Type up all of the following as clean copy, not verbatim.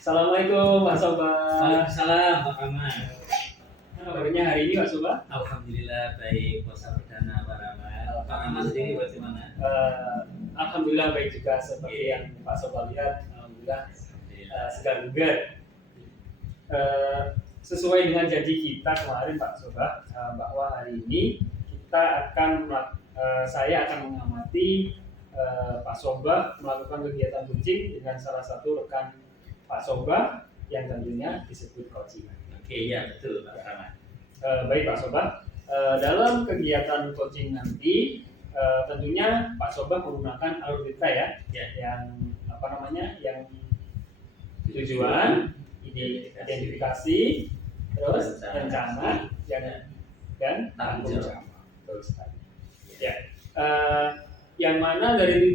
Assalamualaikum Pak Sobat. Waalaikumsalam Pak Rahmat. Apa kabarnya hari ini Pak Sobat? Alhamdulillah baik, puasa perdana Pak Rahmat. Pak Rahmat sendiri bagaimana? Alhamdulillah baik juga seperti yang Pak Sobat lihat. Alhamdulillah segar bugar. Sesuai dengan janji kita kemarin Pak Sobat, bahwa hari ini saya akan mengamati Pak Sobat melakukan kegiatan kucing dengan salah satu rekan Pak Sobat yang tentunya disebut coaching. Oke, ya betul Pak Rahmat. Baik Pak Sobat, dalam kegiatan coaching nanti tentunya Pak Sobat menggunakan alur kita ya, yang yang tujuan, identifikasi, terus rencana dan tanggung jawab. Terus ya, yang mana dari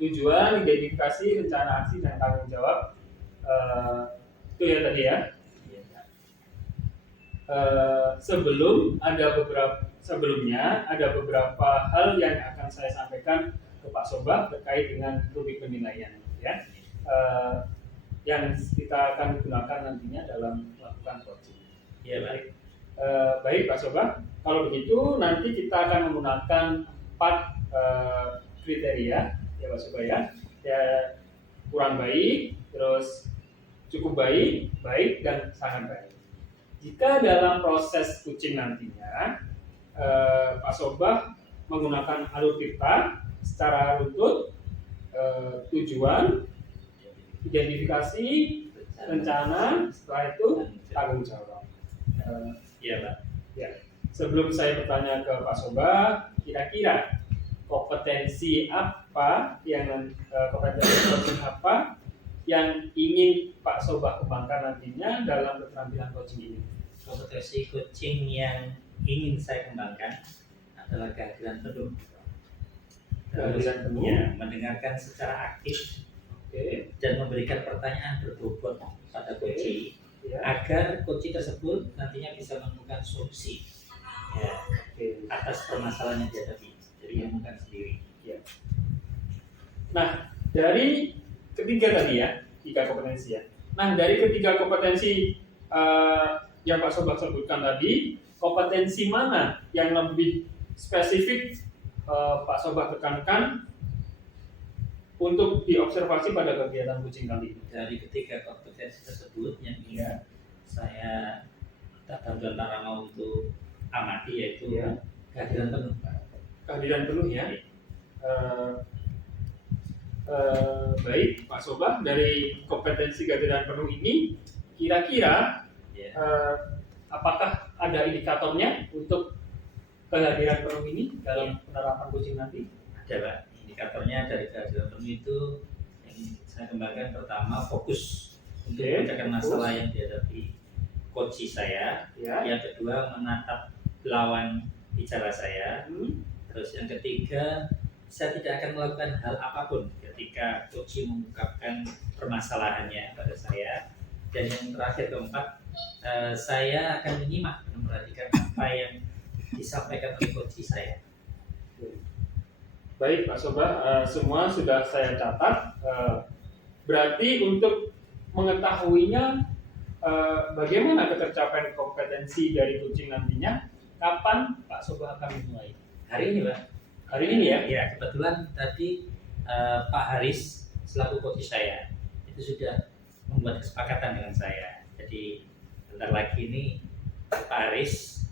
tujuan, identifikasi, rencana aksi dan tanggung jawab itu ya tadi ya. Sebelumnya ada beberapa hal yang akan saya sampaikan ke Pak Sobat terkait dengan rubrik penilaian ya, yang kita akan gunakan nantinya dalam melakukan coaching. Ya baik. Baik Pak Sobat, kalau begitu nanti kita akan menggunakan 4 kriteria ya Pak Sobat ya, kurang baik, terus cukup baik, baik dan sangat baik. Jika dalam proses coaching nantinya Pak Sobat menggunakan alur kita secara runtut, tujuan, identifikasi, rencana, setelah itu tanggung jawab. Iya Pak. Ya. Sebelum saya bertanya ke Pak Sobat, kira-kira kompetensi coaching apa yang ingin Pak Sobat kembangkan nantinya dalam keterampilan coaching ini? Kompetensi coaching yang ingin saya kembangkan adalah kehadiran penuh. Kehadiran penuh. Ya, mendengarkan secara aktif, dan memberikan pertanyaan berbobot pada coach, agar coach tersebut nantinya bisa menemukan solusi atas permasalahan yang dihadapi. Jadi yang bukan sendiri. Ya. Nah, dari ketiga tadi ya, 3 kompetensi ya. Nah, dari ketiga kompetensi yang Pak Sobat sebutkan tadi, kompetensi mana yang lebih spesifik Pak Sobat tekankan untuk diobservasi pada kegiatan coaching kali ini? Dari ketiga kompetensi tersebut yang ingin saya bantuan Pak Rama untuk amati, yaitu kehadiran penuh. Kehadiran penuh ya. Baik Pak Sobat, dari kompetensi kehadiran penuh ini kira-kira apakah ada indikatornya untuk kehadiran penuh ini dalam penerapan coaching nanti? Ada Pak. Indikatornya dari kehadiran penuh itu yang saya kembangkan, pertama fokus untuk memecahkan masalah yang dihadapi coach saya. Yang kedua menatap lawan bicara saya. Terus yang ketiga, saya tidak akan melakukan hal apapun ketika coach mengungkapkan permasalahannya pada saya. Dan yang terakhir keempat, saya akan menyimak dan memperhatikan apa yang disampaikan oleh coach saya. Baik Pak Sobat, semua sudah saya catat. Berarti untuk mengetahuinya bagaimana ketercapaian kompetensi dari coaching nantinya, kapan Pak Sobat akan memulai? Hari ini Pak. Hari ini ya? Ya, kebetulan tadi Pak Haris selaku coach saya itu sudah membuat kesepakatan dengan saya. Jadi bentar lagi ini Pak Haris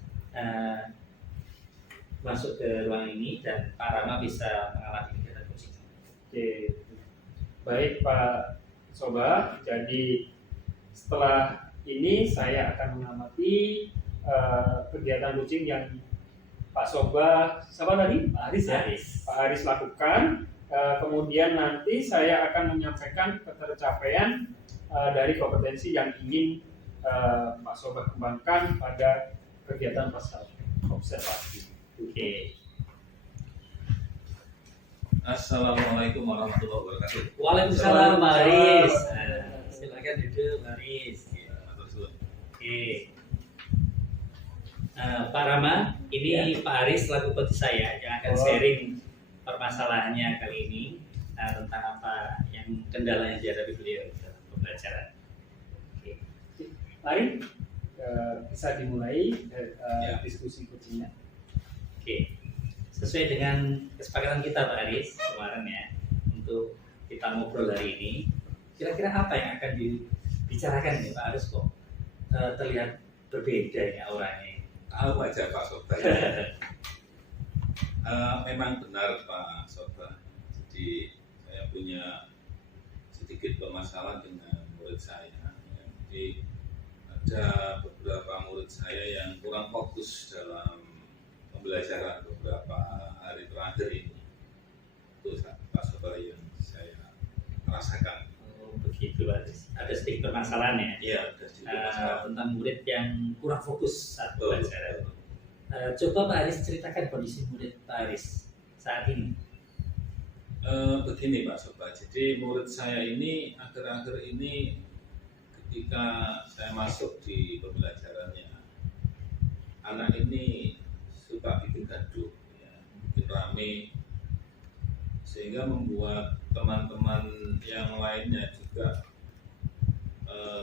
masuk ke ruang ini dan Pak Rama bisa mengamati kegiatan coaching. Oke. Baik Pak Sobat, jadi setelah ini saya akan mengamati kegiatan coaching yang Pak Sobat, siapa tadi? Pak Haris ya? Pak Haris lakukan. Kemudian nanti saya akan menyampaikan ketercapaian dari kompetensi yang ingin Pak Sobat kembangkan pada kegiatan pasca observasi. Oke. Assalamualaikum warahmatullahi wabarakatuh. Waalaikumsalam Pak Haris. Silakan duduk Pak Haris. Oke. Pak Rama, ini Pak Haris selaku coach saya yang akan sharing permasalahannya kali ini, tentang apa yang kendala yang dihadapi beliau. pembelajaran. Oke. Mari bisa dimulai diskusi coachingnya. Oke. Sesuai dengan kesepakatan kita Pak Aris kemarin ya, untuk kita ngobrol hari ini, kira-kira apa yang akan dibicarakan nih Pak Aris kok terlihat berbeda ya orangnya? Tahu aja Pak Soba. Memang benar Pak Soba. Jadi saya punya sedikit permasalahan dengan murid saya. Jadi ada beberapa murid saya yang kurang fokus dalam pembelajaran beberapa hari terakhir ini. Itu Pak Soba yang saya rasakan. Oh, begitu Pak Aris. Ada sedikit permasalahan ya? Iya, ada sedikit masalah. Tentang murid yang kurang fokus saat pembelajaran. Coba Pak Aris ceritakan kondisi murid Pak Aris saat ini. Begini Pak Soba, jadi murid saya ini akhir-akhir ini ketika saya masuk di pembelajarannya, anak ini suka bikin gaduh, ya, bikin rame, sehingga membuat teman-teman yang lainnya juga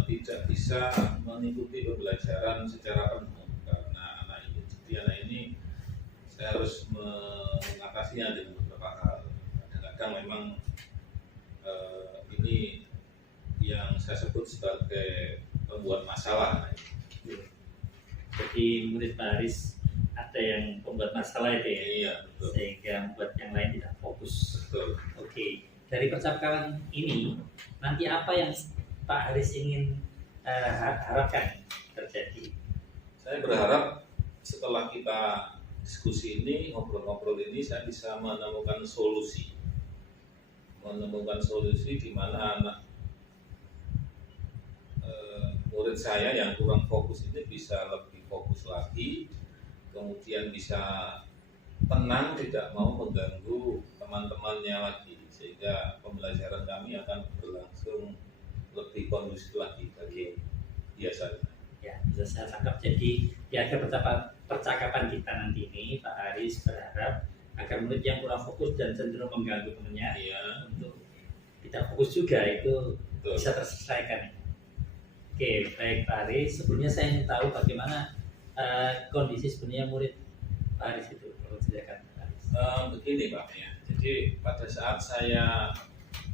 tidak bisa mengikuti pembelajaran secara penuh karena anak ini. Jadi anak ini saya harus mengatasinya dengan beberapa hal. Kadang-kadang memang ini yang saya sebut sebagai pembuat masalah. Jadi murid Pak Aris ada yang pembuat masalah itu ya? Iya, betul. Sehingga membuat yang lain tidak fokus. Betul. Oke, dari percakapan ini nanti apa yang Pak Aris ingin harapkan terjadi? Saya berharap setelah kita diskusi ini, ngobrol-ngobrol ini, saya bisa menemukan solusi di mana anak murid saya yang kurang fokus ini bisa lebih fokus lagi, kemudian bisa tenang, tidak mau mengganggu teman-temannya lagi, sehingga pembelajaran kami akan berlangsung lebih kondusif lagi dari biasanya. Ya, bisa saya tangkap. Jadi di akhir percakapan kita nanti ini Pak Aris berharap agar murid yang kurang fokus dan cenderung mengganggu temannya, Iya. untuk tidak fokus juga itu Betul. bisa terselesaikan. Oke, baik Pak Aris. Sebelumnya saya ingin tahu bagaimana kondisi sebenarnya murid Pak Aris itu, kalau ceritakan Pak Aris. Begini Pak ya, jadi pada saat saya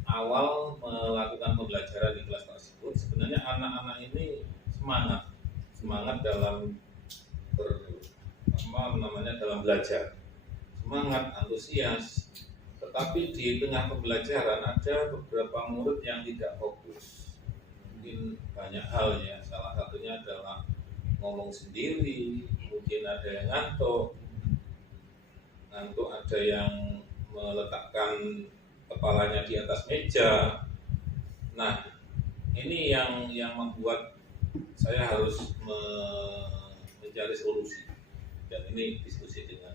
awal melakukan pembelajaran di kelas tersebut, sebenarnya anak-anak ini semangat dalam dalam belajar, semangat, antusias. Tetapi di tengah pembelajaran ada beberapa murid yang tidak fokus. Mungkin banyak hal ya, salah satunya adalah ngomong sendiri, mungkin ada yang ngantuk, ada yang meletakkan kepalanya di atas meja. Nah, ini yang membuat saya harus mencari solusi. Dan ini diskusi dengan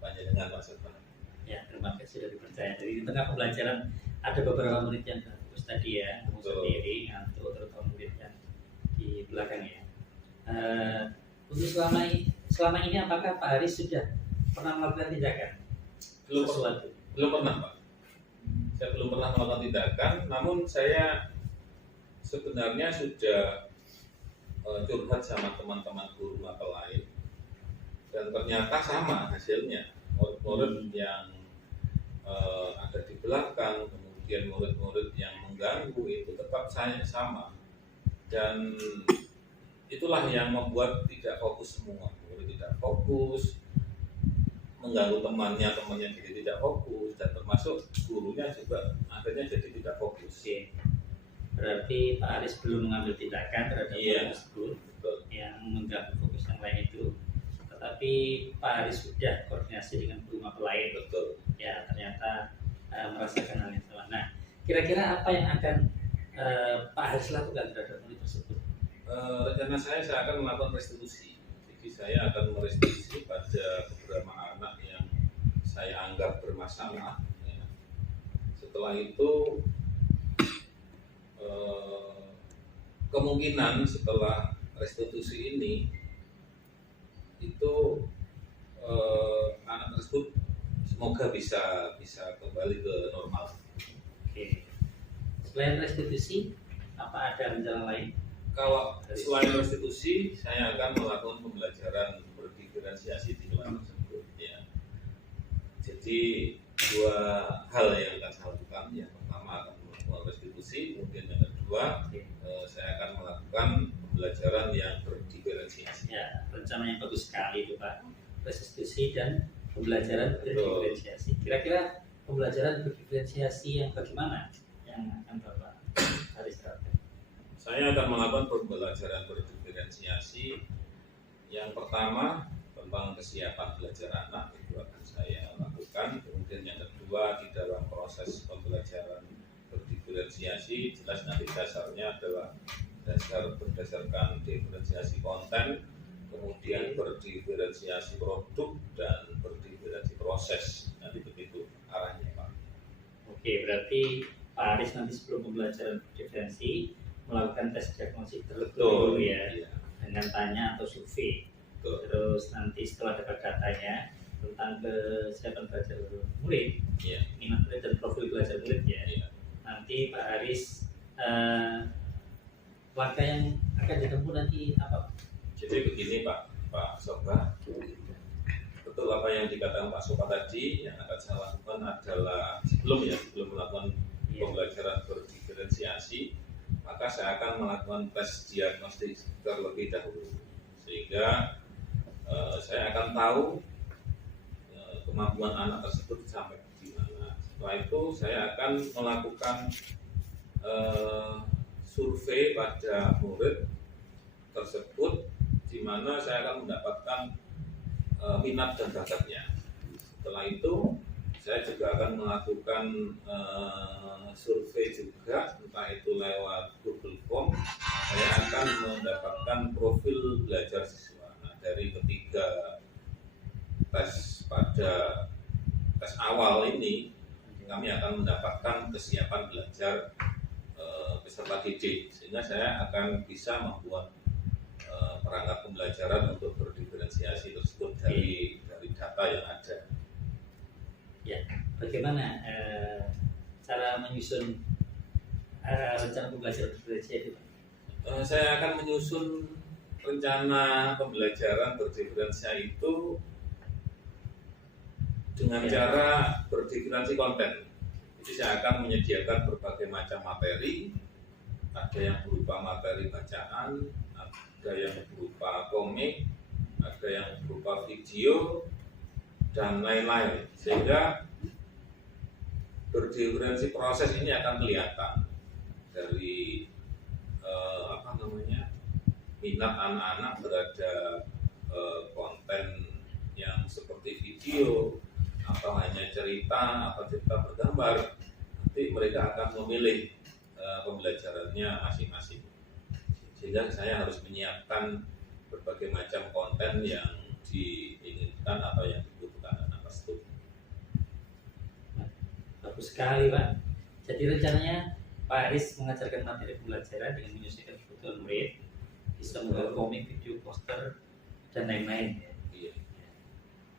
Pak Soba. Ya, terima kasih sudah dipercaya. Jadi di tengah pembelajaran ada beberapa murid yang fokus tadi ya, ngomong sendiri, ngantuk, terutama murid yang di belakang ya. Untuk selama ini apakah Pak Aris sudah pernah melakukan tindakan? Belum pernah Pak. Saya belum pernah melakukan tindakan, namun saya sebenarnya sudah curhat sama teman-teman guru mata lain, dan ternyata sama hasilnya. Murid-murid yang ada di belakang, kemudian murid-murid yang mengganggu itu tetap sama, dan itulah yang membuat tidak fokus semua. Murid tidak fokus, mengganggu temannya jadi tidak fokus, dan termasuk gurunya juga akhirnya jadi tidak fokus. Oke. Berarti Pak Aris belum mengambil tindakan terhadap murid tersebut yang mengganggu fokus yang lain itu. Tetapi Pak Aris sudah koordinasi dengan guru mata lain. Betul. Ya, ternyata merasakan hal yang sama. Nah, kira-kira apa yang akan Pak Aris lakukan terhadap murid tersebut? Rencana saya akan melakukan restitusi. Jadi saya akan merestitusi pada beberapa anak yang saya anggap bermasalah. Ya. Setelah itu kemungkinan setelah restitusi ini itu anak tersebut semoga bisa kembali ke normal. Oke. Selain restitusi, Apa ada rencana lain? Kalau selain restitusi, saya akan melakukan pembelajaran berdiferensiasi di kelas tersebut. Ya. Jadi dua hal yang akan saya lakukan. Yang pertama akan melakukan restitusi, kemudian yang kedua saya akan melakukan pembelajaran yang berdiferensiasi. Ya, rencana yang bagus sekali itu Pak. Restitusi dan pembelajaran berdiferensiasi. Kira-kira pembelajaran berdiferensiasi yang bagaimana yang akan Bapak Haris terapkan? Saya akan melakukan pembelajaran berdiferensiasi. Yang pertama tentang kesiapan belajar anak itu akan saya lakukan. Kemudian yang kedua di dalam proses pembelajaran berdiferensiasi jelas nanti dasarnya adalah berdasarkan diferensiasi konten, kemudian berdiferensiasi produk dan berdiferensiasi proses. Nanti begitu arahnya Pak. Oke, berarti Pak Haris nanti sebelum pembelajaran berdiferensi melakukan tes diagnostik terlebih dahulu ya, dengan tanya atau survei. Terus nanti setelah dapat datanya tentang kesiapan belajar murid, minat murid dan profil belajar murid ya, nanti Pak Haris langkah yang akan ditempuh nanti apa? Jadi begini Pak Soba, betul apa yang dikatakan Pak Soba tadi. Yang akan saya lakukan adalah sebelum melakukan pembelajaran berdiferensiasi, maka saya akan melakukan tes diagnostik terlebih dahulu, sehingga saya akan tahu kemampuan anak tersebut sampai di mana. Setelah itu saya akan melakukan survei pada murid tersebut, di mana saya akan mendapatkan minat dan bakatnya. Setelah itu saya juga akan melakukan survei juga, entah itu lewat Google Form. Saya akan mendapatkan profil belajar siswa. Nah, dari ketiga tes awal ini, kami akan mendapatkan kesiapan belajar peserta didik, sehingga saya akan bisa membuat perangkat pembelajaran untuk berdiferensiasi tersebut dari data yang ada. Ya, bagaimana cara menyusun rencana pembelajaran berdiferensiasi? Saya akan menyusun rencana pembelajaran berdiferensiasi itu dengan cara berdiferensiasi konten. Jadi saya akan menyediakan berbagai macam materi, ada yang berupa materi bacaan, ada yang berupa komik, ada yang berupa video, dan lain-lain, sehingga berdiferensi proses ini akan kelihatan dari minat anak-anak terhadap konten yang seperti video atau hanya cerita atau cerita bergambar. Nanti mereka akan memilih pembelajarannya masing-masing, sehingga saya harus menyiapkan berbagai macam konten yang diinginkan atau yang dibutuhkan anak tersebut. Bagus sekali Pak. Jadi rencananya Pak Haris mengajarkan materi pembelajaran dengan menyusun kebutuhan murid, bisa membuat komik, video, poster, dan lain-lain. Iya.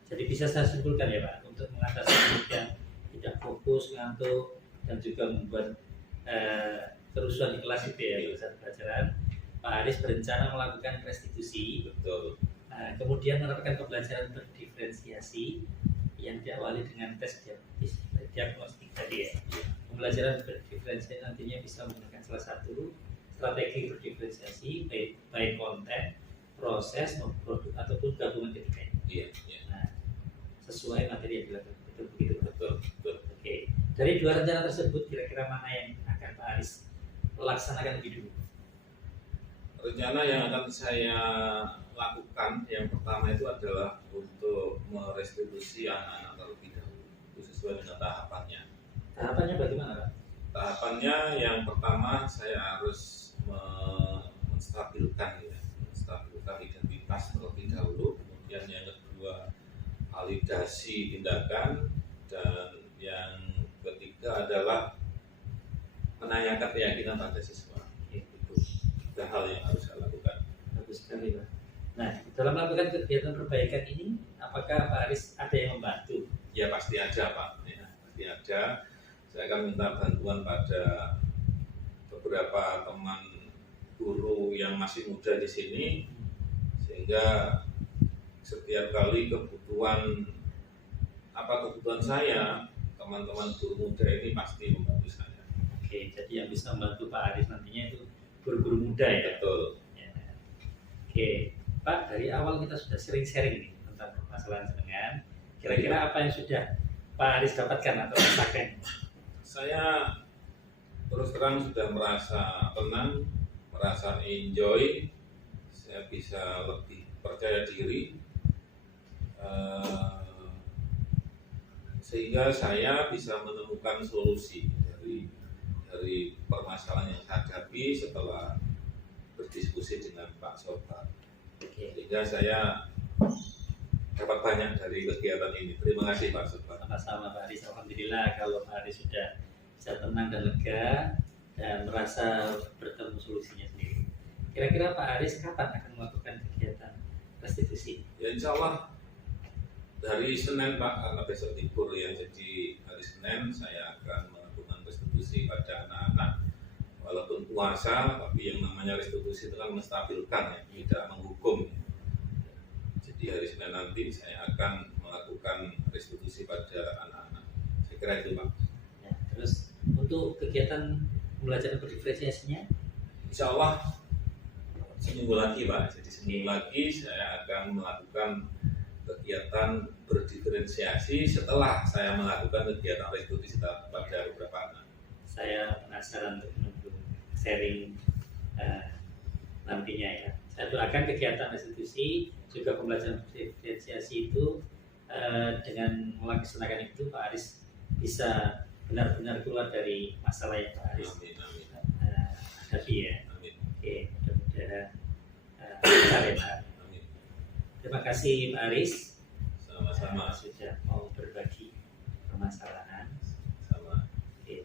Jadi bisa saya simpulkan ya Pak, untuk mengatasi murid yang tidak fokus, ngantuk, dan juga membuat kerusuhan di kelas itu ya, saat pelajaran, Pak Haris berencana melakukan restitusi. Betul. Kemudian menerapkan pembelajaran berdiferensiasi yang diawali dengan tes diagnostik tadi ya. Pembelajaran berdiferensiasi nantinya bisa menggunakan salah satu strategi berdiferensiasi, baik konten, proses, maupun produk ataupun gabungan ketiganya. Iya. Nah, sesuai materi yang dilakukan. Betul begitu. Betul. Oke. Dari dua rencana tersebut, kira-kira mana yang akan Pak Haris laksanakan lebih dulu? Rencana yang akan saya lakukan yang pertama itu adalah untuk merestitusi anak-anak terlebih dahulu. Itu sesuai dengan tahapannya. Tahapannya bagaimana Pak? Tahapannya yang pertama saya harus menstabilkan identitas terlebih dahulu. Kemudian yang kedua validasi tindakan, dan yang ketiga adalah menanyakan keyakinan pada siswa. Itu tiga hal yang harus saya lakukan. Bagus sekali Pak. Nah, dalam melakukan kegiatan perbaikan ini, apakah Pak Haris ada yang membantu? Ya pasti ada Pak, ya, pasti ada. Saya akan minta bantuan pada beberapa teman guru yang masih muda di sini, sehingga setiap kali kebutuhan saya, teman-teman guru muda ini pasti membantu saya. Oke, jadi yang bisa membantu Pak Aris nantinya itu guru-guru muda ya? Betul. Ya. Oke, Pak, dari awal kita sudah sering sharing nih tentang permasalahan jenengan. Kira-kira apa yang sudah Pak Aris dapatkan atau rasakan? Saya terus terang sudah merasa tenang, merasa enjoy, saya bisa lebih percaya diri, sehingga saya bisa menemukan solusi dari permasalahan yang saya hadapi setelah berdiskusi dengan Pak Sobat. Sehingga saya dapat banyak dari kegiatan ini. Terima kasih Pak Sobat. Sama-sama Pak Aris, alhamdulillah kalau Pak Aris sudah bisa tenang dan lega dan merasa bertemu solusinya sendiri. Kira-kira Pak Aris kapan akan melakukan kegiatan restitusi? Ya insya Allah dari Senin Pak, karena besok libur ya, jadi hari Senin saya akan melakukan restitusi pada anak-anak. Walaupun puasa, tapi yang namanya restitusi itu kan menstabilkan ya, tidak menghukum. Jadi hari Senin nanti saya akan melakukan restitusi pada anak-anak. Saya kira itu Pak. Ya, terus untuk kegiatan belajar berdiferensiasinya? Insya Allah seminggu lagi Pak. Jadi seminggu lagi saya akan melakukan kegiatan berdiferensiasi setelah saya melakukan kegiatan restitusi pada beberapa anak. Saya penasaran untuk menunggu sharing nantinya ya. Saya doakan kegiatan restitusi juga pembelajaran diferensiasi itu dengan melaksanakan itu Pak Aris bisa benar-benar keluar dari masalah yang Pak Aris hadapi ya. Amin. Oke, mudah-mudahan lancar ya Pak. Amin. Terima kasih Pak Aris. Sama-sama. Sudah mau berbagi permasalahan. Sama. Oke.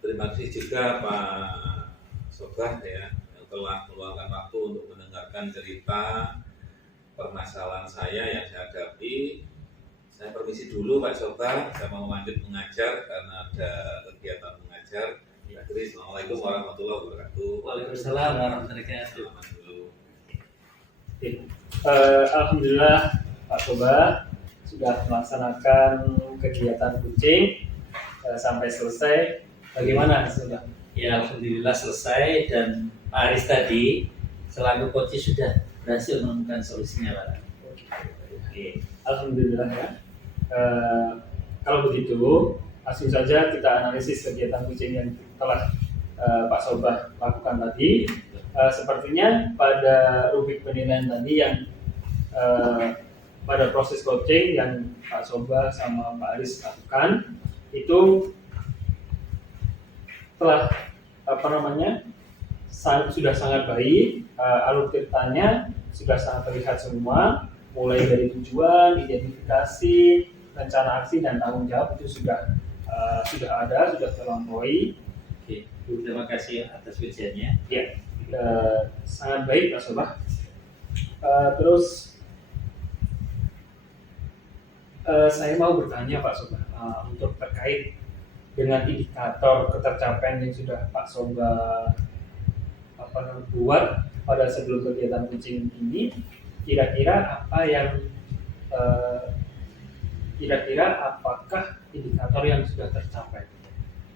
Terima kasih juga Pak Sobat ya yang telah meluangkan waktu untuk mendengarkan cerita permasalahan saya yang saya hadapi. Saya permisi dulu Pak Sobat, saya mau lanjut mengajar karena ada kegiatan mengajar. Assalamualaikum warahmatullahi wabarakatuh. Waalaikumsalam warahmatullahi wabarakatuh. Selamat dulu. Alhamdulillah Pak Sobat sudah melaksanakan kegiatan coaching sampai selesai. Bagaimana hasilnya? Ya alhamdulillah selesai dan Pak Aris tadi selaku coach sudah berhasil menemukan solusinya Pak. Oke. Alhamdulillah ya. Kalau begitu langsung saja kita analisis kegiatan coaching yang telah Pak Sobat lakukan tadi. Sepertinya pada rubrik penilaian tadi yang pada proses coaching yang Pak Sobat sama Pak Aris lakukan itu telah sudah sangat baik, alur ceritanya sudah sangat terlihat semua, mulai dari tujuan, identifikasi, rencana aksi dan tanggung jawab itu sudah ada, sudah terlampaui. Oke, terima kasih atas ujiannya. Ya, sangat baik Pak Sobat. Terus saya mau bertanya Pak Sobat untuk terkait dengan indikator ketercapaian yang sudah Pak Sobat buat pada sebelum kegiatan coaching ini, kira-kira apakah indikator yang sudah tercapai?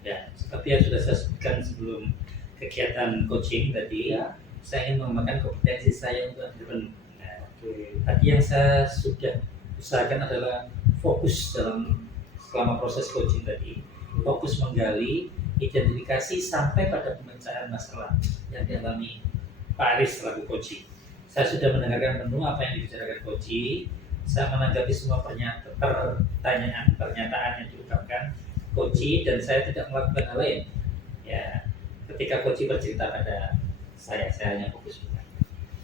Ya, seperti yang sudah saya sebutkan sebelum kegiatan coaching tadi, ya, saya ingin mengembangkan kompetensi saya untuk entrepreneur. Nah, tadi yang saya sudah usahakan adalah fokus selama proses coaching tadi, fokus menggali, identifikasi sampai pada pemecahan masalah yang dialami Pak Aris selaku coaching. Saya sudah mendengarkan menu apa yang dibicarakan coaching, saya menanggapi semua pernyataan yang diungkapkan coaching, dan saya tidak melakukan hal lain. Ya, ketika coaching bercerita pada saya hanya fokus.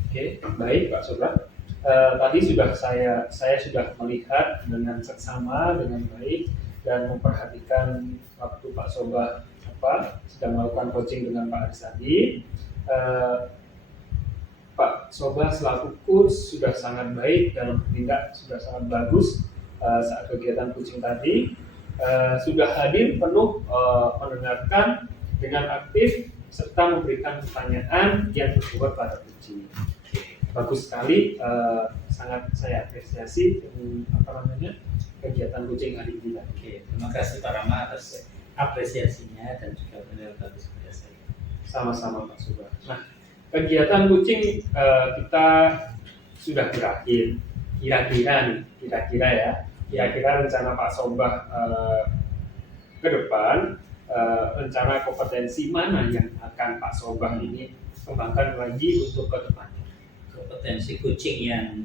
Oke, baik Pak Sobat. Tadi saya sudah melihat dengan seksama, dengan baik, dan memperhatikan waktu Pak Sobat sedang melakukan coaching dengan Pak Aris tadi. Pak Sobat selaku coach sudah sangat baik dalam bertindak, sudah sangat bagus saat kegiatan coaching tadi. Sudah hadir penuh mendengarkan dengan aktif serta memberikan pertanyaan yang berbobot pada kucing. Bagus sekali, sangat saya apresiasi kegiatan kucing hari ini. Oke, terima kasih Pak Rama atas apresiasinya dan juga benar bagus kepada saya. Sama-sama Pak Sobah. Nah, kegiatan kucing kita sudah berakhir. Kira-kira rencana Pak Sobah ke depan, rencana kompetensi mana yang akan Pak Sobah ini kembangkan lagi untuk ke depan? Kompetensi kucing yang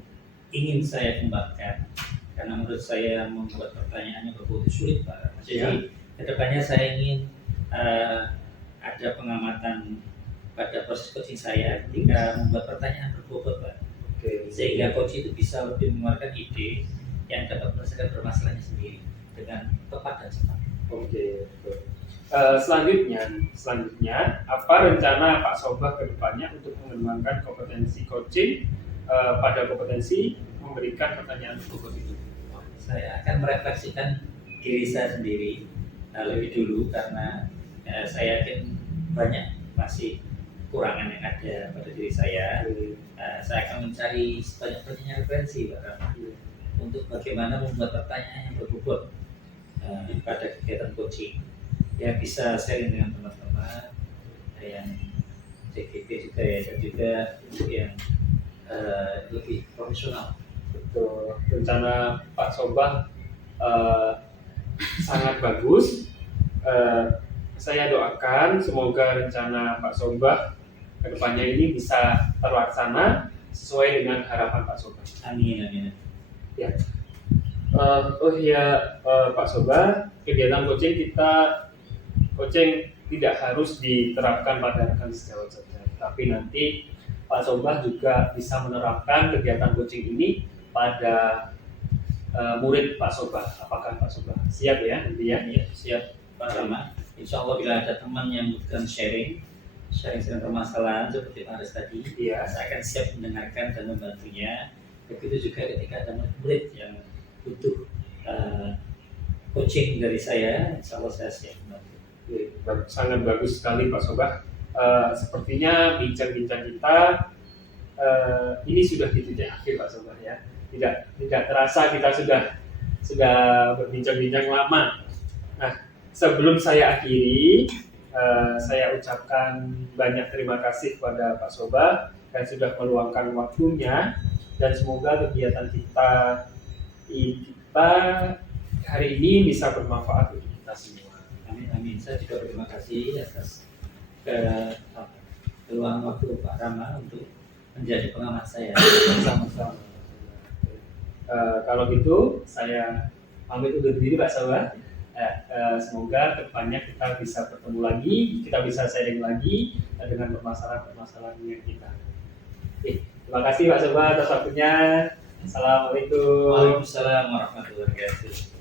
ingin saya kembangkan, karena menurut saya membuat pertanyaannya berbobot sulit Pak. Jadi kedepannya saya ingin ada pengamatan pada proses coaching saya ketika membuat pertanyaan berbobot Pak. Sehingga coach itu bisa lebih mengeluarkan ide yang dapat menyelesaikan permasalahannya sendiri dengan tepat dan cepat. Selanjutnya, apa rencana Pak Sobah ke depannya untuk mengembangkan kompetensi coaching pada kompetensi memberikan pertanyaan berbobot itu? Saya akan merefleksikan diri saya sendiri lebih dulu, karena saya yakin banyak masih kekurangan yang ada pada diri saya. Saya akan mencari sebanyak-banyaknya referensi Pak, untuk bagaimana membuat pertanyaan yang berbobot pada kegiatan coaching. Ya, bisa sharing dengan teman-teman yang CGP juga ya, dan juga untuk yang lebih profesional. Betul. Rencana Pak Sobah sangat bagus. Saya doakan semoga rencana Pak Sobah kedepannya ini bisa terlaksana sesuai dengan harapan Pak Sobah. Amin. Ya. Pak Sobah, kegiatan coaching tidak harus diterapkan pada rekan sejawat saja, tapi nanti Pak Sobah juga bisa menerapkan kegiatan coaching ini pada murid Pak Sobah. Apakah Pak Sobah siap ya? Ya, siap Pak Rama. Insya Allah bila ada teman yang butuhkan sharing permasalahan seperti Pak Aris tadi, saya akan siap mendengarkan dan membantunya. Begitu juga ketika ada murid yang butuh coaching dari saya, insya Allah saya siap membantu. Sangat bagus sekali Pak Sobah. Sepertinya bincang-bincang kita ini sudah di titik akhir Pak Sobah ya. Tidak terasa kita sudah berbincang-bincang lama. Nah, sebelum saya akhiri, saya ucapkan banyak terima kasih kepada Pak Sobah yang sudah meluangkan waktunya, dan semoga kegiatan kita hari ini bisa bermanfaat untuk kita semua. Amin. Saya juga berterima kasih atas peluang waktu Pak Rama untuk menjadi pengamat saya. Sama-sama. Kalau gitu, saya pamit undur diri Pak Sobah. Semoga kedepannya kita bisa bertemu lagi, kita bisa sharing lagi dengan permasalahan-permasalahan yang kita. Terima kasih Pak Sobah atas waktunya. Assalamualaikum. Waalaikumsalam warahmatullahi wabarakatuh.